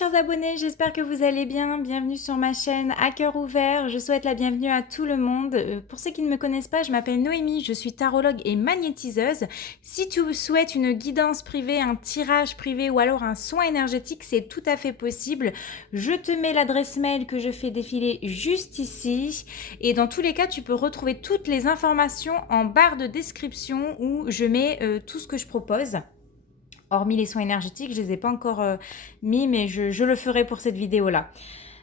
chers abonnés, j'espère que vous allez bien. Bienvenue sur ma chaîne à cœur ouvert. Je souhaite la bienvenue à tout le monde. Pour ceux qui ne me connaissent pas, je m'appelle Noémie, je suis tarologue et magnétiseuse. Si tu souhaites une guidance privée, un tirage privé ou alors un soin énergétique, c'est tout à fait possible. Je te mets l'adresse mail que je fais défiler juste ici. Et dans tous les cas, tu peux retrouver toutes les informations en barre de description où je mets tout ce que je propose. Hormis les soins énergétiques, je ne les ai pas encore mis, mais je le ferai pour cette vidéo-là.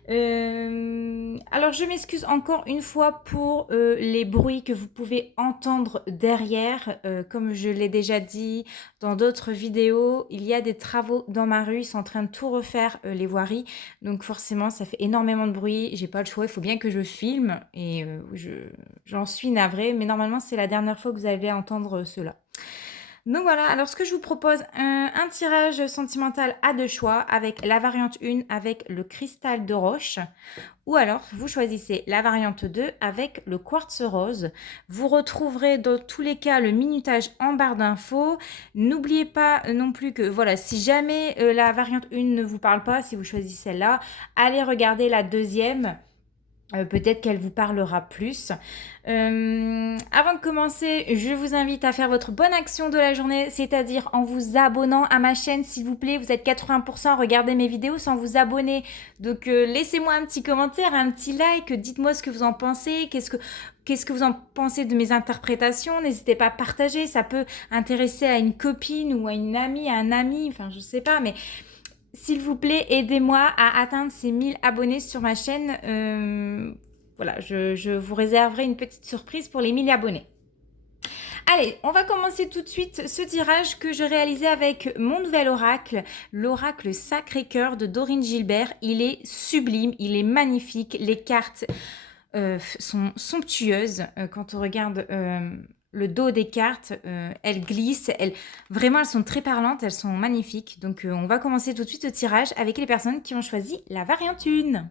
Alors, je m'excuse encore une fois pour les bruits que vous pouvez entendre derrière. Comme je l'ai déjà dit dans d'autres vidéos, il y a des travaux dans ma rue. Ils sont en train de tout refaire, les voiries. Donc forcément, ça fait énormément de bruit. J'ai pas le choix, il faut bien que je filme. Et j'en suis navrée. Mais normalement, c'est la dernière fois que vous allez entendre cela. Donc voilà, alors ce que je vous propose, un tirage sentimental à deux choix avec la variante 1 avec le cristal de roche, ou alors vous choisissez la variante 2 avec le quartz rose. Vous retrouverez dans tous les cas le minutage en barre d'infos. N'oubliez pas non plus que voilà, si jamais la variante 1 ne vous parle pas, si vous choisissez celle-là, allez regarder la deuxième. Peut-être qu'elle vous parlera plus. Avant de commencer, je vous invite à faire votre bonne action de la journée, c'est-à-dire en vous abonnant à ma chaîne, s'il vous plaît. Vous êtes 80% à regarder mes vidéos sans vous abonner. Donc, laissez-moi un petit commentaire, un petit like. Dites-moi ce que vous en pensez. Qu'est-ce que vous en pensez de mes interprétations? N'hésitez pas à partager. Ça peut intéresser à une copine ou à une amie, à un ami. Enfin, je sais pas, mais... S'il vous plaît, aidez-moi à atteindre ces 1000 abonnés sur ma chaîne. Voilà, je vous réserverai une petite surprise pour les 1000 abonnés. Allez, on va commencer tout de suite ce tirage que je réalisais avec mon nouvel oracle, l'oracle Sacré-Cœur de Dorine Gilbert. Il est sublime, il est magnifique. Les cartes sont somptueuses. Quand on regarde... le dos des cartes, elles glissent, vraiment elles sont très parlantes, elles sont magnifiques. Donc on va commencer tout de suite le tirage avec les personnes qui ont choisi la variante 1.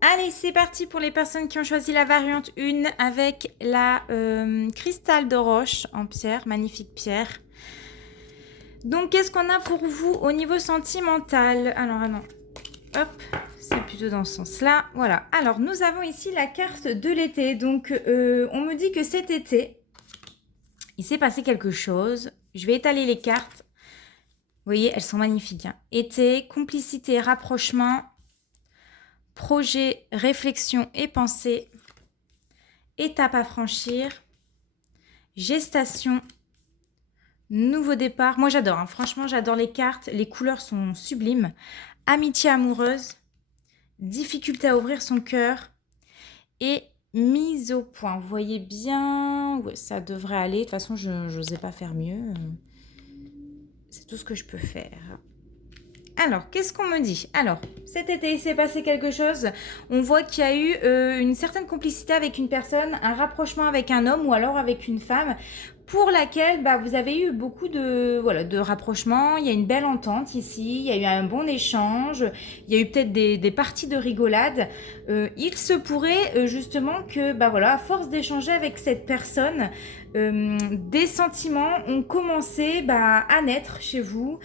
Allez, c'est parti pour les personnes qui ont choisi la variante 1 avec la cristal de roche en pierre, magnifique pierre. Donc qu'est-ce qu'on a pour vous au niveau sentimental? Alors, non. Hop, c'est plutôt dans ce sens-là. Voilà. Alors, nous avons ici la carte de l'été. Donc, on me dit que cet été, il s'est passé quelque chose. Je vais étaler les cartes. Vous voyez, elles sont magnifiques. Hein. Été, complicité, rapprochement, projet, réflexion et pensée, étape à franchir, gestation, nouveau départ. Moi, j'adore. Hein. Franchement, j'adore les cartes. Les couleurs sont sublimes. Amitié amoureuse, difficulté à ouvrir son cœur et mise au point. Vous voyez bien, ouais, ça devrait aller. De toute façon, je n'osais pas faire mieux. C'est tout ce que je peux faire. Alors, qu'est-ce qu'on me dit? Alors, cet été, il s'est passé quelque chose. On voit qu'il y a eu une certaine complicité avec une personne, un rapprochement avec un homme ou alors avec une femme pour laquelle vous avez eu beaucoup de rapprochements. Il y a une belle entente ici, il y a eu un bon échange, il y a eu peut-être des parties de rigolade. Il se pourrait justement que, à force d'échanger avec cette personne, des sentiments ont commencé à naître chez vous.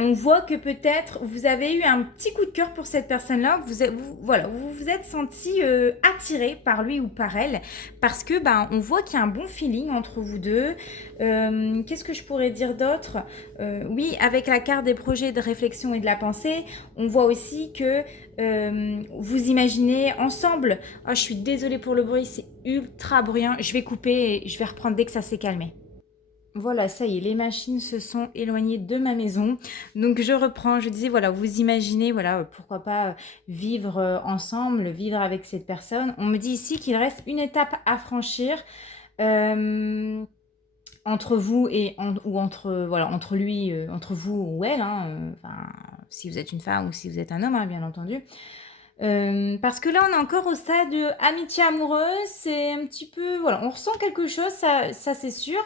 On voit que peut-être vous avez eu un petit coup de cœur pour cette personne-là. Vous vous êtes senti attiré par lui ou par elle parce que on voit qu'il y a un bon feeling entre vous deux. Qu'est-ce que je pourrais dire d'autre? Oui, avec la carte des projets de réflexion et de la pensée, on voit aussi que vous imaginez ensemble. Oh, je suis désolée pour le bruit, c'est ultra bruyant. Je vais couper et je vais reprendre dès que ça s'est calmé. Voilà, ça y est, les machines se sont éloignées de ma maison. Donc je reprends, je disais, voilà, vous imaginez, voilà, pourquoi pas vivre ensemble, vivre avec cette personne. On me dit ici qu'il reste une étape à franchir entre vous ou entre lui, entre vous ou elle, hein, si vous êtes une femme ou si vous êtes un homme, hein, bien entendu. Parce que là, on est encore au stade amitié amoureuse, c'est un petit peu, voilà, on ressent quelque chose, ça c'est sûr.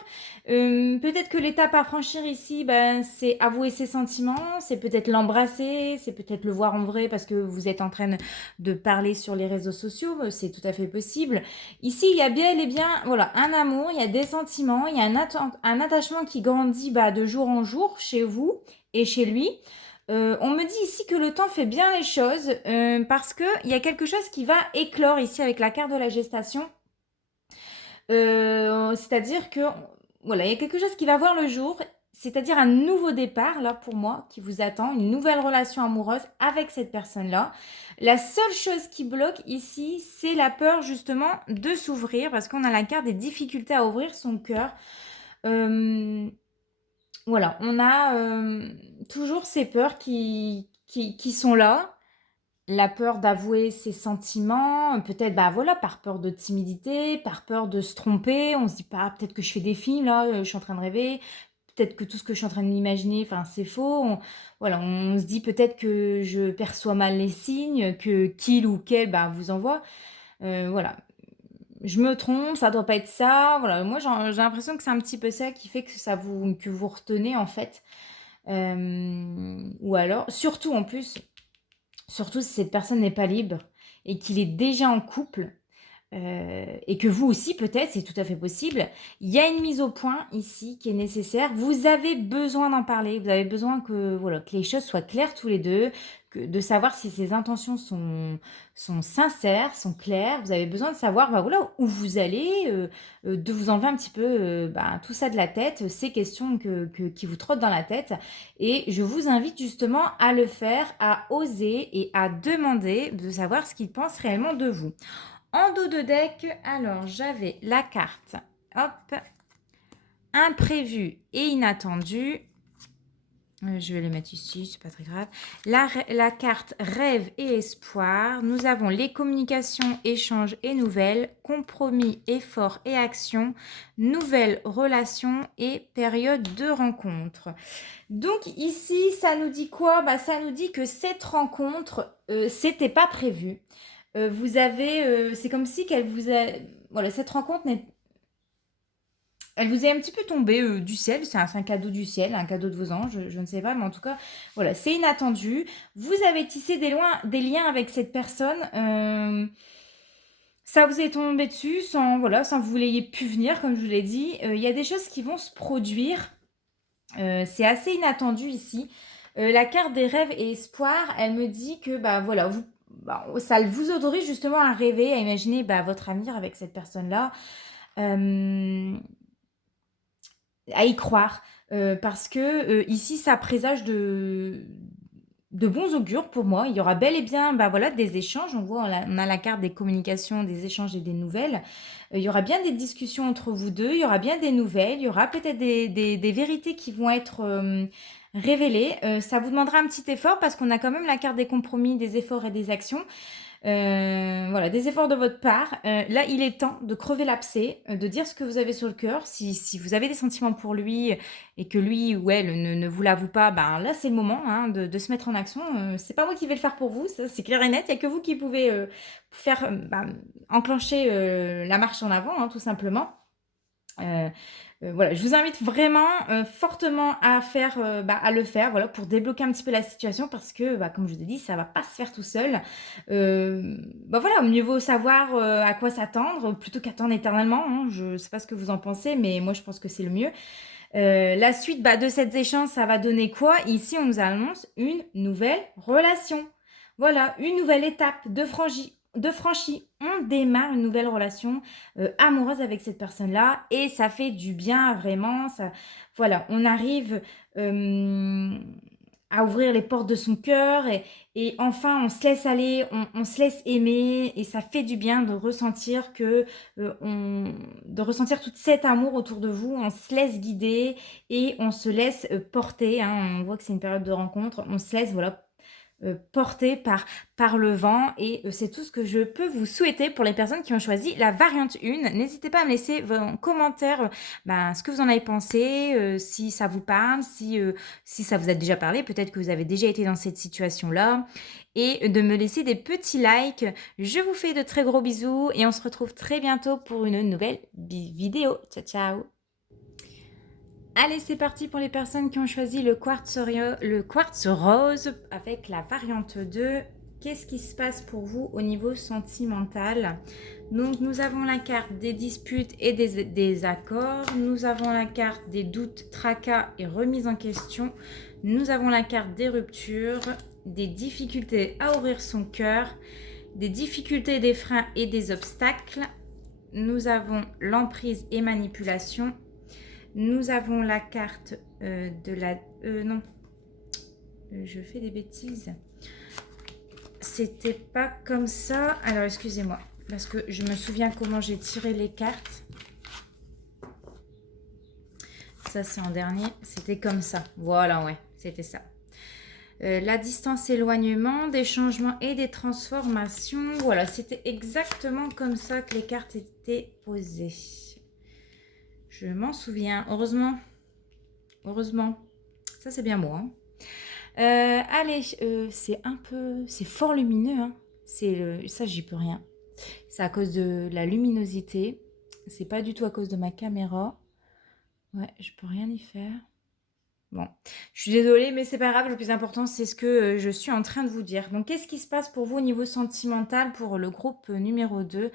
Peut-être que l'étape à franchir ici, ben, c'est avouer ses sentiments, c'est peut-être l'embrasser, c'est peut-être le voir en vrai parce que vous êtes en train de parler sur les réseaux sociaux, c'est tout à fait possible. Ici, il y a bien et bien, voilà, un amour, il y a des sentiments, il y a un attachement qui grandit bah, de jour en jour chez vous et chez lui. On me dit ici que le temps fait bien les choses parce qu'il y a quelque chose qui va éclore ici avec la carte de la gestation. C'est-à-dire que, voilà, il y a quelque chose qui va voir le jour, c'est-à-dire un nouveau départ, là, pour moi, qui vous attend, une nouvelle relation amoureuse avec cette personne-là. La seule chose qui bloque ici, c'est la peur, justement, de s'ouvrir parce qu'on a la carte des difficultés à ouvrir son cœur. Euh, voilà, on a toujours ces peurs qui sont là. La peur d'avouer ses sentiments, peut-être bah voilà, par peur de timidité, par peur de se tromper. On se dit pas, peut-être que je fais des films là, je suis en train de rêver. Peut-être que tout ce que je suis en train de m'imaginer, enfin c'est faux. Voilà, on se dit peut-être que je perçois mal les signes, que qu'il ou qu'elle bah, vous envoie. Voilà, je me trompe, ça doit pas être ça. Voilà, moi j'ai l'impression que c'est un petit peu ça qui fait que que vous retenez en fait. Ou alors, surtout en plus, surtout si cette personne n'est pas libre et qu'il est déjà en couple, et que vous aussi peut-être, c'est tout à fait possible, il y a une mise au point ici qui est nécessaire. Vous avez besoin d'en parler, vous avez besoin que, voilà, que les choses soient claires tous les deux, de savoir si ces intentions sont sincères, sont claires. Vous avez besoin de savoir bah, voilà, où vous allez, de vous enlever un petit peu bah, tout ça de la tête, ces questions qui vous trottent dans la tête. Et je vous invite justement à le faire, à oser et à demander de savoir ce qu'il pense réellement de vous. En dos de deck, alors j'avais la carte, hop, imprévu et inattendu. Je vais les mettre ici, c'est pas très grave. La carte rêve et espoir. Nous avons les communications, échanges et nouvelles, compromis, efforts et actions, nouvelles relations et période de rencontre. Donc ici, ça nous dit quoi? Bah, ça nous dit que cette rencontre, c'était pas prévu. Vous avez, c'est comme si qu'elle vous a, voilà, cette rencontre elle vous est un petit peu tombée du ciel, c'est un cadeau du ciel, un cadeau de vos anges, je ne sais pas, mais en tout cas, voilà, c'est inattendu. Vous avez tissé des liens avec cette personne, ça vous est tombé dessus sans, voilà, sans que vous l'ayez pu venir, comme je vous l'ai dit. Il y a des choses qui vont se produire, c'est assez inattendu ici. La carte des rêves et espoirs, elle me dit que bah voilà, bah, ça vous autorise justement à rêver, à imaginer bah, votre avenir avec cette personne-là, à y croire, parce que ici ça présage de bons augures pour moi. Il y aura bel et bien bah, voilà, des échanges. On a la carte des communications, des échanges et des nouvelles. Il y aura bien des discussions entre vous deux, il y aura bien des nouvelles, il y aura peut-être des vérités qui vont être révélées. Ça vous demandera un petit effort parce qu'on a quand même la carte des compromis, des efforts et des actions. Voilà, des efforts de votre part. Là, il est temps de crever l'abcès, de dire ce que vous avez sur le cœur. Si vous avez des sentiments pour lui et que lui ou elle ne vous l'avoue pas, ben là, c'est le moment hein, de se mettre en action. C'est pas moi qui vais le faire pour vous, ça c'est clair et net. Il n'y a que vous qui pouvez faire enclencher la marche en avant, hein, tout simplement. Voilà, je vous invite vraiment fortement à le faire, voilà, pour débloquer un petit peu la situation parce que, bah, comme je vous ai dit, ça va pas se faire tout seul. Bah voilà, mieux vaut savoir à quoi s'attendre plutôt qu'attendre éternellement. Hein. Je sais pas ce que vous en pensez, mais moi je pense que c'est le mieux. La suite bah, de cet échange, ça va donner quoi? Ici, on nous annonce une nouvelle relation. Voilà, une nouvelle étape de franchie. On démarre une nouvelle relation amoureuse avec cette personne-là et ça fait du bien vraiment. Ça, voilà, on arrive à ouvrir les portes de son cœur et enfin on se laisse aller, on se laisse aimer et ça fait du bien de ressentir de ressentir tout cet amour autour de vous. On se laisse guider et on se laisse porter. Hein. On voit que c'est une période de rencontre. On se laisse voilà porté par le vent et c'est tout ce que je peux vous souhaiter pour les personnes qui ont choisi la variante 1. N'hésitez pas à me laisser vos commentaires, ce que vous en avez pensé, si ça vous parle, si ça vous a déjà parlé, peut-être que vous avez déjà été dans cette situation-là et de me laisser des petits likes. Je vous fais de très gros bisous et on se retrouve très bientôt pour une nouvelle vidéo. Ciao, ciao! Allez, c'est parti pour les personnes qui ont choisi le quartz rose avec la variante 2. Qu'est-ce qui se passe pour vous au niveau sentimental? Donc, nous avons la carte des disputes et des accords. Nous avons la carte des doutes, tracas et remises en question. Nous avons la carte des ruptures, des difficultés à ouvrir son cœur, des difficultés, des freins et des obstacles. Nous avons l'emprise et manipulation. Nous avons la carte de la... non, je fais des bêtises. C'était pas comme ça. Alors, excusez-moi, parce que je me souviens comment j'ai tiré les cartes. Ça, c'est en dernier. C'était comme ça. Voilà, ouais, c'était ça. La distance, éloignement, des changements et des transformations. Voilà, c'était exactement comme ça que les cartes étaient posées. Je m'en souviens. Heureusement. Heureusement. Ça, c'est bien moi. Allez, c'est fort lumineux. Hein. Ça, j'y peux rien. C'est à cause de la luminosité. C'est pas du tout à cause de ma caméra. Ouais, je peux rien y faire. Bon, je suis désolée, mais c'est pas grave. Le plus important, c'est ce que je suis en train de vous dire. Donc, qu'est-ce qui se passe pour vous au niveau sentimental pour le groupe numéro 2?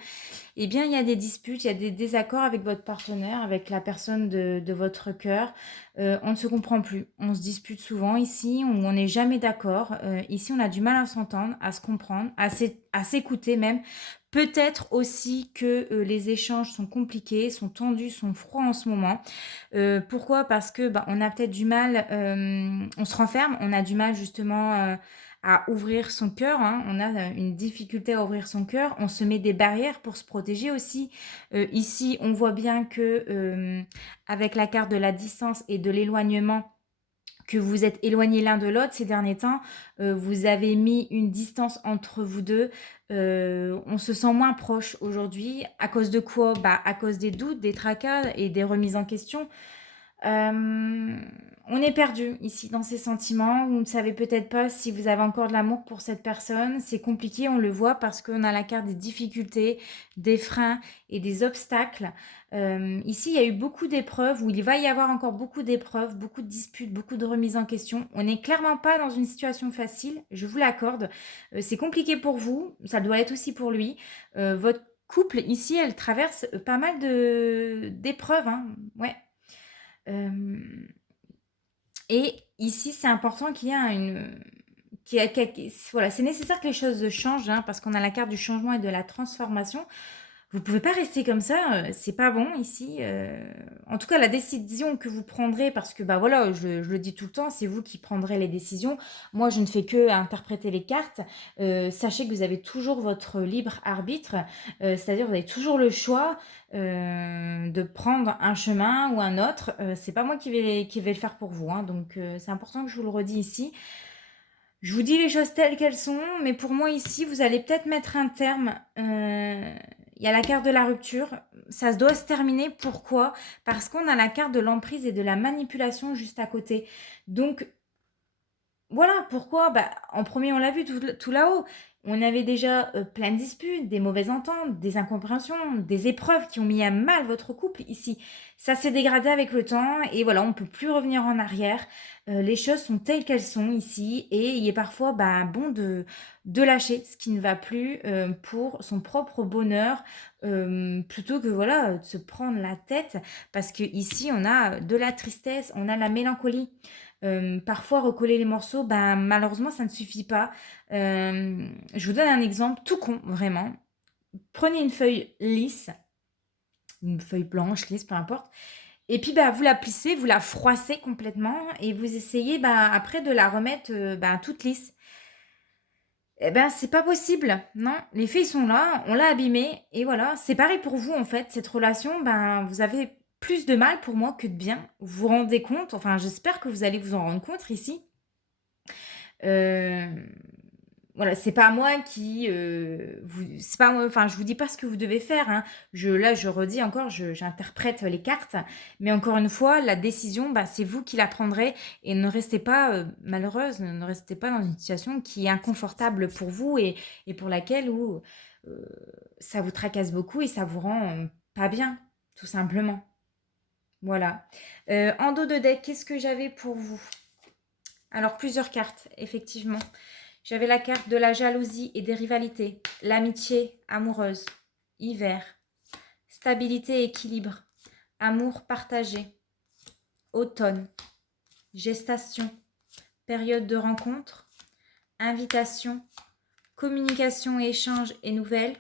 Eh bien, il y a des disputes, il y a des désaccords avec votre partenaire, avec la personne de votre cœur. On ne se comprend plus. On se dispute souvent ici, on n'est jamais d'accord. Ici, on a du mal à s'entendre, à se comprendre, à s'écouter même. Peut-être aussi que les échanges sont compliqués, sont tendus, sont froids en ce moment. Pourquoi? Parce que on a peut-être du mal, on se renferme, on a du mal justement à ouvrir son cœur, hein. On a une difficulté à ouvrir son cœur, on se met des barrières pour se protéger aussi. Ici, on voit bien que avec la carte de la distance et de l'éloignement, que vous êtes éloignés l'un de l'autre ces derniers temps, vous avez mis une distance entre vous deux, on se sent moins proche aujourd'hui. À cause de quoi? À cause des doutes, des tracas et des remises en question. On est perdu ici dans ces sentiments. Vous ne savez peut-être pas si vous avez encore de l'amour pour cette personne. C'est compliqué, on le voit parce qu'on a la carte des difficultés, des freins et des obstacles. Ici, il y a eu beaucoup d'épreuves, ou il va y avoir encore beaucoup d'épreuves, beaucoup de disputes, beaucoup de remises en question. On n'est clairement pas dans une situation facile, je vous l'accorde. C'est compliqué pour vous, ça doit être aussi pour lui. Votre couple ici, elle traverse pas mal d'épreuves, hein. Ouais. Et ici, c'est important qu'il y ait voilà, c'est nécessaire que les choses changent, hein, parce qu'on a la carte du changement et de la transformation. Vous pouvez pas rester comme ça, c'est pas bon ici. En tout cas, la décision que vous prendrez, parce que voilà, je le dis tout le temps, c'est vous qui prendrez les décisions. Moi, je ne fais que interpréter les cartes. Sachez que vous avez toujours votre libre arbitre, c'est-à-dire vous avez toujours le choix de prendre un chemin ou un autre. C'est pas moi qui vais le faire pour vous, hein, donc c'est important que je vous le redis ici. Je vous dis les choses telles qu'elles sont, mais pour moi ici, vous allez peut-être mettre un terme. Il y a la carte de la rupture, ça doit se terminer. Pourquoi? Parce qu'on a la carte de l'emprise et de la manipulation juste à côté. Donc, voilà, pourquoi? En premier, on l'a vu tout là-haut. On avait déjà plein de disputes, des mauvaises ententes, des incompréhensions, des épreuves qui ont mis à mal votre couple ici. Ça s'est dégradé avec le temps et voilà, on ne peut plus revenir en arrière. Les choses sont telles qu'elles sont ici et il est parfois bon de lâcher ce qui ne va plus pour son propre bonheur plutôt que voilà, de se prendre la tête parce que ici on a de la tristesse, on a la mélancolie. Parfois, recoller les morceaux, malheureusement, ça ne suffit pas. Je vous donne un exemple tout con, vraiment. Prenez une feuille lisse, une feuille blanche, lisse, peu importe. Et puis, vous la plissez, vous la froissez complètement et vous essayez après de la remettre toute lisse. Eh ben, c'est pas possible, non. Les faits, ils sont là, on l'a abîmé et voilà. C'est pareil pour vous, en fait. Cette relation, vous avez plus de mal pour moi que de bien. Vous vous rendez compte, enfin, j'espère que vous allez vous en rendre compte ici. voilà, c'est pas moi qui, c'est pas moi, enfin, je vous dis pas ce que vous devez faire, hein. Là, je redis encore, j'interprète les cartes, mais encore une fois, la décision, bah, c'est vous qui la prendrez et ne restez pas, malheureuse, ne restez pas dans une situation qui est inconfortable pour vous et pour laquelle heu, ça vous tracasse beaucoup et ça vous rend, pas bien, tout simplement. Voilà. En dos de deck, qu'est-ce que j'avais pour vous? Alors plusieurs cartes, effectivement. J'avais la carte de la jalousie et des rivalités, l'amitié amoureuse, hiver, stabilité et équilibre, amour partagé, automne, gestation, période de rencontre, invitation, communication et échange et nouvelles,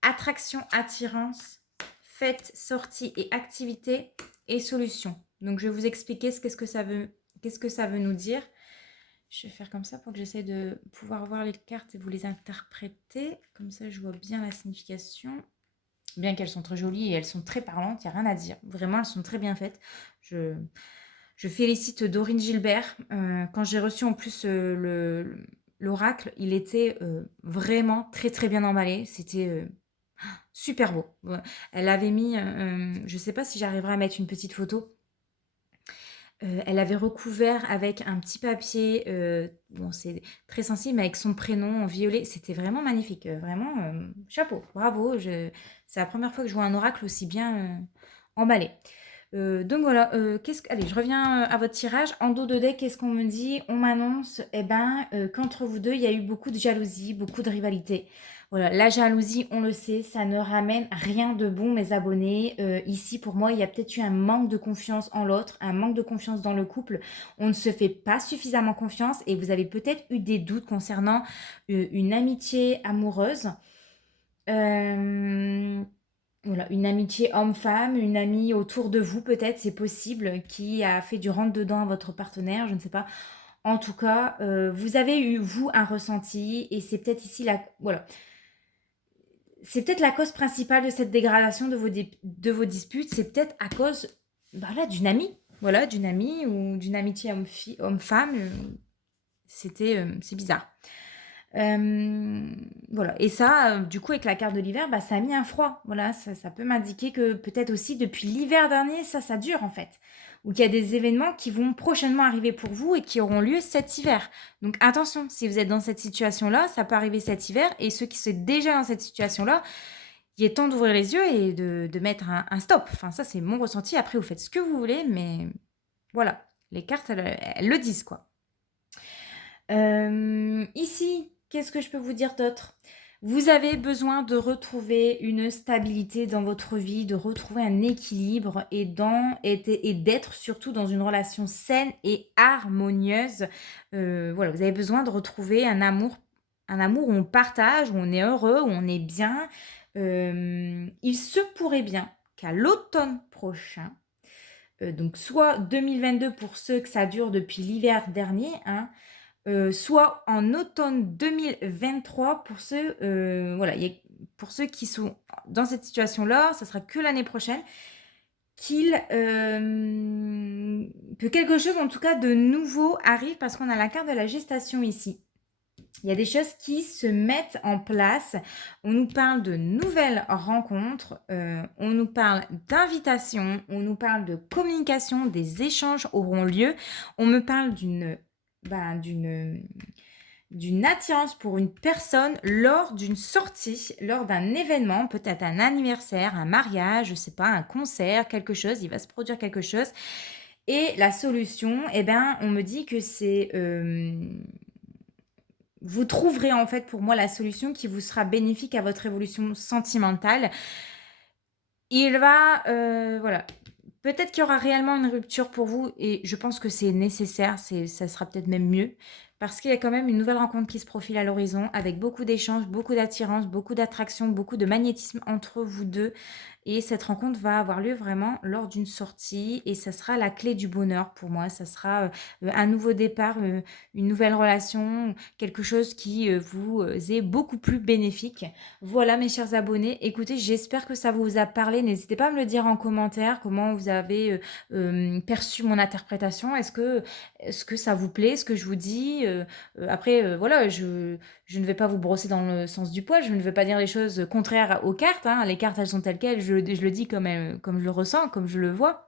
attraction, attirance, fête, sortie et activité et solution. Donc je vais vous expliquer qu'est-ce que ça veut nous dire. Je vais faire comme ça pour que j'essaie de pouvoir voir les cartes et vous les interpréter. Comme ça, je vois bien la signification. Bien qu'elles sont très jolies et elles sont très parlantes, il n'y a rien à dire. Vraiment, elles sont très bien faites. Je félicite Dorine Gilbert. Quand j'ai reçu en plus l'oracle, il était vraiment très très bien emballé. C'était super beau. Elle avait mis, je ne sais pas si j'arriverai à mettre une petite photo. Elle avait recouvert avec un petit papier, bon c'est très sensible, mais avec son prénom en violet. C'était vraiment magnifique, vraiment, chapeau, bravo. C'est la première fois que je vois un oracle aussi bien, emballé. Donc voilà, allez, je reviens, à votre tirage. En dos de deck, qu'est-ce qu'on me dit? On m'annonce, eh ben, qu'entre vous 2, il y a eu beaucoup de jalousie, beaucoup de rivalité. Voilà, la jalousie, on le sait, ça ne ramène rien de bon, mes abonnés. Ici, pour moi, il y a peut-être eu un manque de confiance en l'autre, un manque de confiance dans le couple. On ne se fait pas suffisamment confiance et vous avez peut-être eu des doutes concernant, une amitié amoureuse. Voilà, une amitié homme-femme, une amie autour de vous peut-être, c'est possible, qui a fait du rentre-dedans à votre partenaire, je ne sais pas. En tout cas, vous avez eu, vous, un ressenti et c'est peut-être ici voilà. C'est peut-être la cause principale de cette dégradation de vos disputes, c'est peut-être à cause, bah là, d'une amie. Voilà, d'une amie ou d'une amitié homme-femme. C'est bizarre. Voilà. Et ça, du coup, avec la carte de l'hiver, bah, ça a mis un froid. Voilà, ça peut m'indiquer que peut-être aussi depuis l'hiver dernier, ça dure en fait. Ou qu'il y a des événements qui vont prochainement arriver pour vous et qui auront lieu cet hiver. Donc attention, si vous êtes dans cette situation-là, ça peut arriver cet hiver. Et ceux qui sont déjà dans cette situation-là, il est temps d'ouvrir les yeux et de mettre un stop. Enfin, ça, c'est mon ressenti. Après, vous faites ce que vous voulez, mais voilà. Les cartes, elles le disent, quoi. Ici, qu'est-ce que je peux vous dire d'autre? Vous avez besoin de retrouver une stabilité dans votre vie, de retrouver un équilibre et d'être surtout dans une relation saine et harmonieuse. Voilà, vous avez besoin de retrouver un amour où on partage, où on est heureux, où on est bien. Il se pourrait bien qu'à l'automne prochain, donc soit 2022 pour ceux que ça dure depuis l'hiver dernier, hein, soit en automne 2023 pour ceux, voilà, pour ceux qui sont dans cette situation-là, ça sera que l'année prochaine, que quelque chose en tout cas de nouveau arrive parce qu'on a la carte de la gestation ici. Il y a des choses qui se mettent en place. On nous parle de nouvelles rencontres, on nous parle d'invitations, on nous parle de communication, des échanges auront lieu. On me parle d'une attirance pour une personne lors d'une sortie, lors d'un événement, peut-être un anniversaire, un mariage, je sais pas, un concert, quelque chose, il va se produire quelque chose. Et la solution, eh ben, on me dit que c'est... vous trouverez en fait pour moi la solution qui vous sera bénéfique à votre évolution sentimentale. Il va, voilà, peut-être qu'il y aura réellement une rupture pour vous et je pense que c'est nécessaire, ça sera peut-être même mieux parce qu'il y a quand même une nouvelle rencontre qui se profile à l'horizon avec beaucoup d'échanges, beaucoup d'attirance, beaucoup d'attraction, beaucoup de magnétisme entre vous deux et cette rencontre va avoir lieu vraiment lors d'une sortie et ça sera la clé du bonheur pour moi. Ça sera, un nouveau départ, une nouvelle relation, quelque chose qui, vous, est beaucoup plus bénéfique. Voilà mes chers abonnés, écoutez, j'espère que ça vous a parlé. N'hésitez pas à me le dire en commentaire, comment vous avez perçu mon interprétation. Est-ce que ça vous plaît, ce que je vous dis? Après, voilà, je ne vais pas vous brosser dans le sens du poil, je ne veux pas dire les choses contraires aux cartes, hein. Les cartes, elles sont telles quelles, je le dis comme je le ressens, comme je le vois.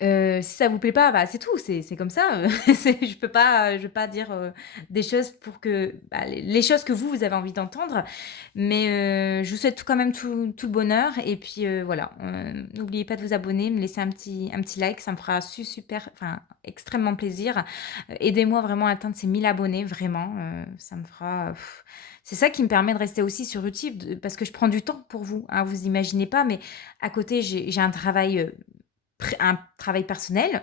Si ça vous plaît pas, bah, c'est tout, c'est comme ça, je peux pas dire, des choses pour que bah, les choses que vous avez envie d'entendre. Mais, je vous souhaite quand même tout le bonheur et puis, voilà, n'oubliez pas de vous abonner, me laisser un petit like, ça me fera super enfin, extrêmement plaisir. Aidez-moi vraiment à atteindre ces 1000 abonnés, vraiment, ça me fera, c'est ça qui me permet de rester aussi sur YouTube de parce que je prends du temps pour vous, hein, vous imaginez pas, mais à côté, j'ai un travail personnel,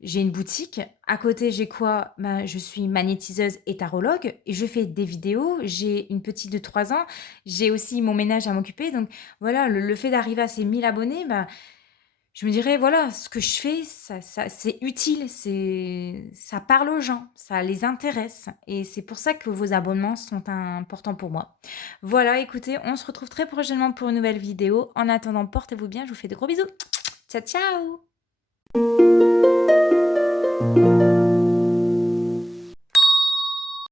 j'ai une boutique. À côté, j'ai quoi? Ben, je suis magnétiseuse et tarologue et je fais des vidéos. J'ai une petite de 3 ans. J'ai aussi mon ménage à m'occuper. Donc voilà, le fait d'arriver à ces 1000 abonnés, ben, je me dirais, voilà, ce que je fais, c'est utile, ça parle aux gens, ça les intéresse. Et c'est pour ça que vos abonnements sont importants pour moi. Voilà, écoutez, on se retrouve très prochainement pour une nouvelle vidéo. En attendant, portez-vous bien, je vous fais de gros bisous. Ciao, ciao!